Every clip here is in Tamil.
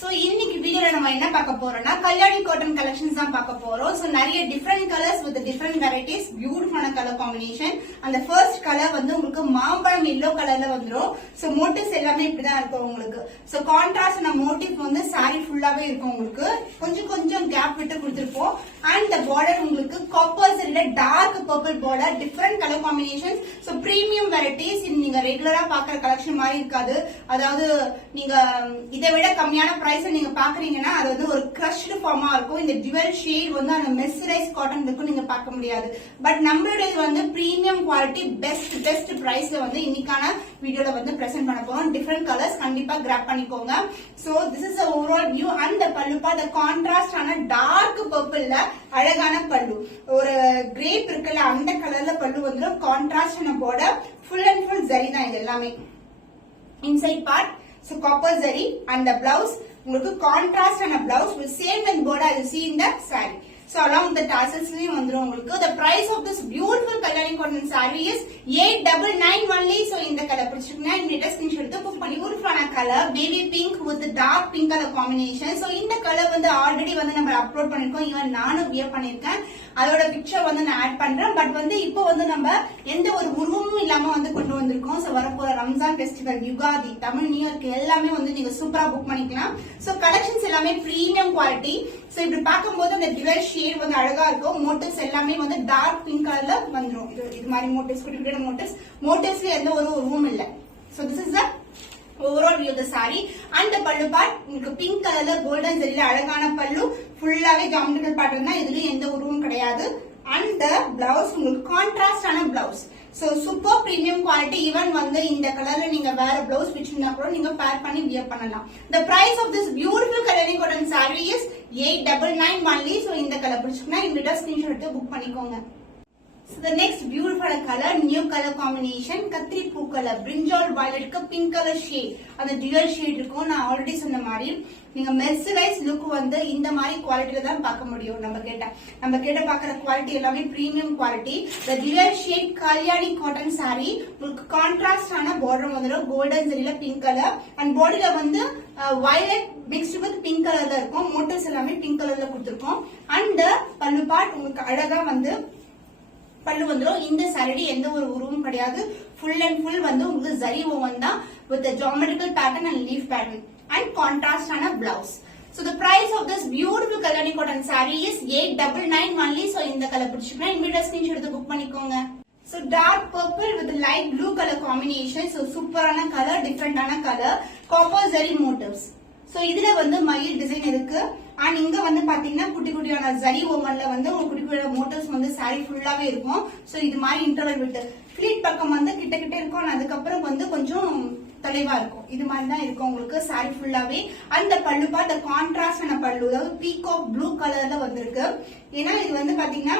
So இன்னைக்கு வீடியோல நம்ம என்ன பார்க்க போறோம்னா கல்யாணி காட்டன் கலெக்ஷன்ஸ் தான் பார்க்க போறோம். So நிறைய different colours with different varieties, பியூட்டிஃபுல்லான கலர் காம்பினேஷன். அந்த ஃபர்ஸ்ட் கலர் வந்து உங்களுக்கு மாம்பழம் எல்லோ கலர்ல வந்துரும். So மோட்டிவ்ஸ் எல்லாமே இப்படிதான் இருக்கும் உங்களுக்கு. So கான்ட்ராஸ்ட் மோட்டிவ் வந்து saree ஃபுல்லாவே இருக்கும் உங்களுக்கு. கொஞ்சம் கொஞ்சம் கேப் விட்டு கொடுத்திருப்போம். And the border உங்களுக்கு காப்பர் சரியில dark purple border, different colour combinations. So premium varieties, நீங்க ரெகுலரா பாக்குற கலெக்ஷன் மாதிரி இருக்காது. அதாவது நீங்க இதை விட கம்மியான பிரைஸ் நீங்க பாக்குறீங்கன்னா அது வந்து ஒரு கிரஷ்டு ஃபார்மா இருக்கும். இந்த டுவல் ஷேட் வந்து அந்த மெஸ்ஸரைஸ் காட்டன் இருக்கும், நீங்க பார்க்க முடியாது. பட் நம்மளுடைய வந்து பிரீமியம் குவாலிட்டி பெஸ்ட் பிரைஸ்ல வந்து இன்னைக்கான வீடியோல வந்து பிரசன்ட் பண்ண போறோம். டிஃபரண்ட் கலர்ஸ் கண்டிப்பா கிராப் பண்ணிக்கோங்க. So this is overall view. அந்த பல்லுப்பா அந்த கான்ட்ராஸ்ட் ஆன டார்க் பர்பிள்ல அழகான பல்லு, ஒரு கிரேப் இருக்குல்ல அந்த கலர்ல பல்லு வந்துடும். கான்ட்ராஸ்ட் ஆன border, full and full zari தான் இது எல்லாமே. Inside part so copper zari and the blouse உங்களுக்கு contrast and a blouse with same and border you see in the saree. So along the tassels வந்துரும் உங்களுக்கு. The price of this beautiful Kalyani cotton saree is 899 only. So இந்த கலர் பிடிச்சிருக்கீங்கன்னா இந்த ஸ்கிரீன்ஷாட் எடுத்து புக் பண்ணி beautiful colour baby pink with dark pink color combination. So இந்த கலர் வந்து ஆல்ரெடி வந்து நம்ம அப்லோட் பண்ணிருக்கோம். ஈவன் நானும் வியர் பண்ணிருக்கேன். அதோட பிக்சர் வந்து நான் ஆட் பண்றேன். பட் வந்து இப்போ வந்து நம்ம எந்த ஒரு உருவமும் இல்லாம வந்து கொண்டு வந்திருக்கோம். சோ வரப்போற ரம்ஜான் ஃபெஸ்டிவல், யுகாதி, தமிழ் நியூ இயர்க்கு எல்லாமே வந்து நீங்க சூப்பரா புக் பண்ணிக்கலாம். சோ கலெக்ஷன்ஸ் எல்லாமே பிரீமியம் குவாலிட்டி. சோ இப்படி பார்க்கும்போது அந்த டிவைஸ் ஷேட் வந்து அழகா இருக்கும். மோட்டிவ்ஸ் எல்லாமே வந்து டார்க் பிங்க் கலர்ல வந்துரும். இது மாதிரி மோட்டிவ்ஸ், குட்டி மோட்டிவ்ஸ்ல எந்த ஒரு உருவம் இல்ல. So this is the overall view of the saree. and the pallu part உங்களுக்கு பிங்க் கலர்ல கோல்டன் ஜரியில அழகான பல்லு, ஃபுல்லாவே ஜாமெட்ரிக்கல் பேட்டர்ன் தான், இதுல எந்த உருவமும் கிடையாது. and the blouse உங்களுக்கு கான்ட்ராஸ்ட் ஆன blouse. so super premium quality. even வந்து இந்த கலர்ல நீங்க வேற blouse பிடிச்சிருந்தா கூட நீங்க பேர் பண்ணி வியர் பண்ணலாம். the price of this beautiful Kalyani cotton saree is 899 only. so இந்த கலர் பிடிச்சிருந்தா இந்த ஸ்கிரீன்ஷாட் எடுத்து புக் பண்ணிக்கோங்க. So the next beautiful color, new color combination, கத்திரி பூ கலர், brinjal violet க்கு pink color shade. அந்த dual shade இருக்கும். நான் ஆல்ரெடி சொன்ன மாதிரி நீங்க மெர்சரைஸ் லுக் வந்து இந்த மாதிரி குவாலிட்டில தான் பார்க்க முடியும். நம்ம கேட்ட பாக்குற குவாலிட்டி எல்லாமே premium quality. the dual shade Kalyani cotton saree உங்களுக்கு கான்ட்ராஸ்ட் ஆன பார்டர் வந்துடும். கோல்டன் ஜரியில பிங்க் கலர் அண்ட் பாடியில வந்து violet mixed with pink கலர்ல இருக்கும். மோட்டிவ்ஸ் எல்லாமே பிங்க் கலர்ல கொடுத்திருக்கோம். and பல்லு பார்ட் உங்களுக்கு அழகா வந்து பல்லு வந்துரும். இந்த saree எந்த ஒரு உருவமும் கிடையாது. ஃபுல் அண்ட் ஃபுல் வந்து உங்களுக்கு ஜரி ஓவன் தான் with a geometrical pattern and leaf pattern and contrast ஆன blouse. So the price of this beautiful Kalyani cotton saree is 899 only. So இந்த கலர் பிடிச்சிருக்கா இமிடியேட் ஸ்கிரீன்ஷாட் எடுத்து புக் பண்ணிக்கோங்க. So dark purple with light blue color combination. So சூப்பரான கலர், டிஃபரெண்டான colour, copper zari motifs. So இதுல வந்து மயில் டிசைன் இருக்கு. அண்ட் இங்க வந்து பாத்தீங்கன்னா குட்டி குட்டியான ஜரி ஓவன்ல வந்து ஒரு குட்டி குட்டியான மோட்டிவ்ஸ் வந்து saree ஃபுல்லாவே இருக்கும். சோ இது மாதிரி இன்டர்வல் விட்டு ஃபிளீட் பக்கம் வந்து கிட்ட இருக்கும். அதுக்கப்புறம் வந்து கொஞ்சம் தெளிவா இருக்கும். இது மாதிரி தான் இருக்கும் உங்களுக்கு saree ஃபுல்லாவே. அந்த பல்லு பார்த்த கான்ட்ராஸ்ட் ஆன பல்லு, அதாவது பீகாக் ப்ளூ கலர்ல வந்திருக்கு. ஏன்னா இது வந்து பாத்தீங்கன்னா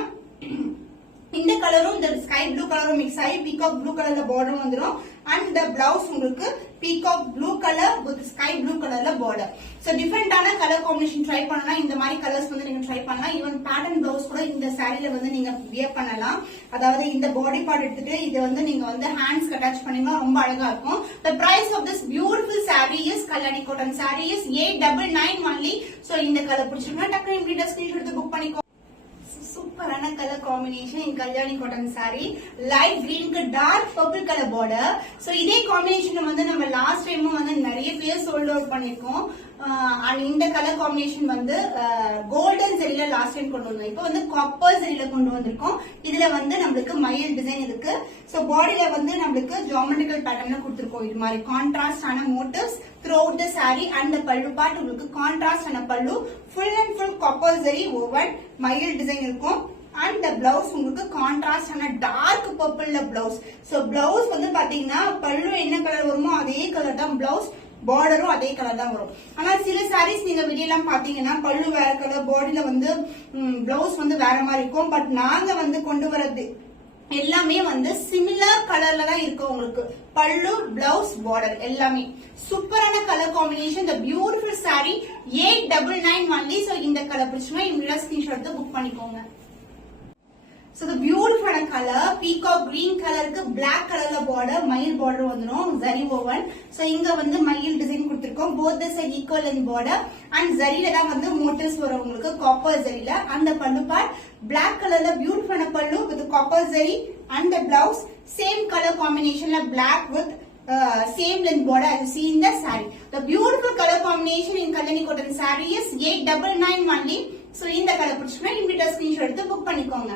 இந்த கலரும் இந்த ஸ்கை ப்ளூ கலரும் மிக்ஸ் ஆகி பீகாக் ப்ளூ கலர்ல பார்டர் வந்துடும். அண்ட் பிளவுஸ் உங்களுக்கு peacock blue colour with sky blue கலர்ல பார்டர். சோ டிஃபரெண்டான கலர் காம்பினேஷன் ட்ரை பண்ணலாம். இந்த மாதிரி கலர்ஸ் வந்து நீங்க ட்ரை பண்ணலாம். ஈவன் பேட்டர்ன் பிளவுஸ் கூட இந்த சாரீல வந்து நீங்க வியர் பண்ணலாம். அதாவது இந்த பாடி பார்ட் எடுத்துட்டு இதை வந்து நீங்க வந்து ஹேண்ட்ஸ்க்கு அட்டாச் பண்ணீங்கன்னா ரொம்ப அழகா இருக்கும். the price of this beautiful saree is Kalyani cotton saree is 899 only. So இந்த கலர் பிடிச்சிருக்கா டக்குனு இப்படி ஸ்கிரீன்ஷாட் எடுத்து புக் பண்ணிக்கோ. சூப்பரான colour combination in Kalyani cotton saree, light கிரீனுக்கு dark purple colour border. So இதே காம்பினேஷன் வந்து நம்ம லாஸ்ட் டைமும் வந்து நிறைய பேர் சோல்ட் அவுட் பண்ணிருக்கோம். அண்ட் இந்த கலர் காம்பினேஷன் வந்து கோல்டன் ஜரியில லாஸ்ட் டைம் கொண்டு வந்தோம். இப்போ வந்து காப்பர் ஜரியில கொண்டு வந்திருக்கோம். இதுல வந்து நம்மளுக்கு மயில் டிசைன் இருக்கு. சோ பாடியில வந்து நம்மளுக்கு ஜியோமெட்ரிக்கல் பேட்டர்ன்ல கொடுத்திருக்கோம். இது மாதிரி கான்ட்ராஸ்ட் ஆன motives throughout the saree. and the pallu part உங்களுக்கு கான்ட்ராஸ்ட் ஆன பல்லு, full and full copper zari woven மயில் டிசைன் இருக்கும். and the blouse உங்களுக்கு கான்ட்ராஸ்ட் ஆன டார்க் பர்பிள்ல blouse. so blouse வந்து பாத்தீங்கன்னா பல்லு என்ன கலர் வருமோ அதே கலர் தான் blouse, பார்டரும் அதே கலர் தான் வரும். ஆனா சில சாரீஸ் நீங்க வெளியெல்லாம் பாத்தீங்கன்னா பல்லு வேற கலர், பாடியில வந்து பிளவுஸ் வந்து வேற மாதிரி இருக்கும். பட் நாங்க வந்து கொண்டு வரது எல்லாமே வந்து சிமிலர் கலர்ல தான் இருக்கும் உங்களுக்கு. பல்லு, பிளவுஸ், பார்டர் எல்லாமே சூப்பரான colour combination. the beautiful saree 899 only. so இந்த கலர் பிடிச்சுன்னா இமிடியேட் ஸ்கிரீன்ஷாட் எடுத்து புக் பண்ணிக்கோங்க. So the beautiful color, peacock green கலருக்கு black கலர்ல border, மயில் border வந்துரும், zari woven. So இங்க வந்து மயில் டிசைன் கொடுத்திருக்கோம். Both the side equal in border and zariல தான் வந்து motifs வரும் உங்களுக்கு copper zariல. And the pallu part black கலர்ல beautiful pallu with copper zari and the blouse same color combination black with same length border as you see in the saree. The beautiful color combination in Kalyani cotton saree is 899 only. So இந்த கலர் பிடிச்சினா இன்விட்டர் ஸ்கிரீன்ஷாட் எடுத்து புக் பண்ணிக்கோங்க.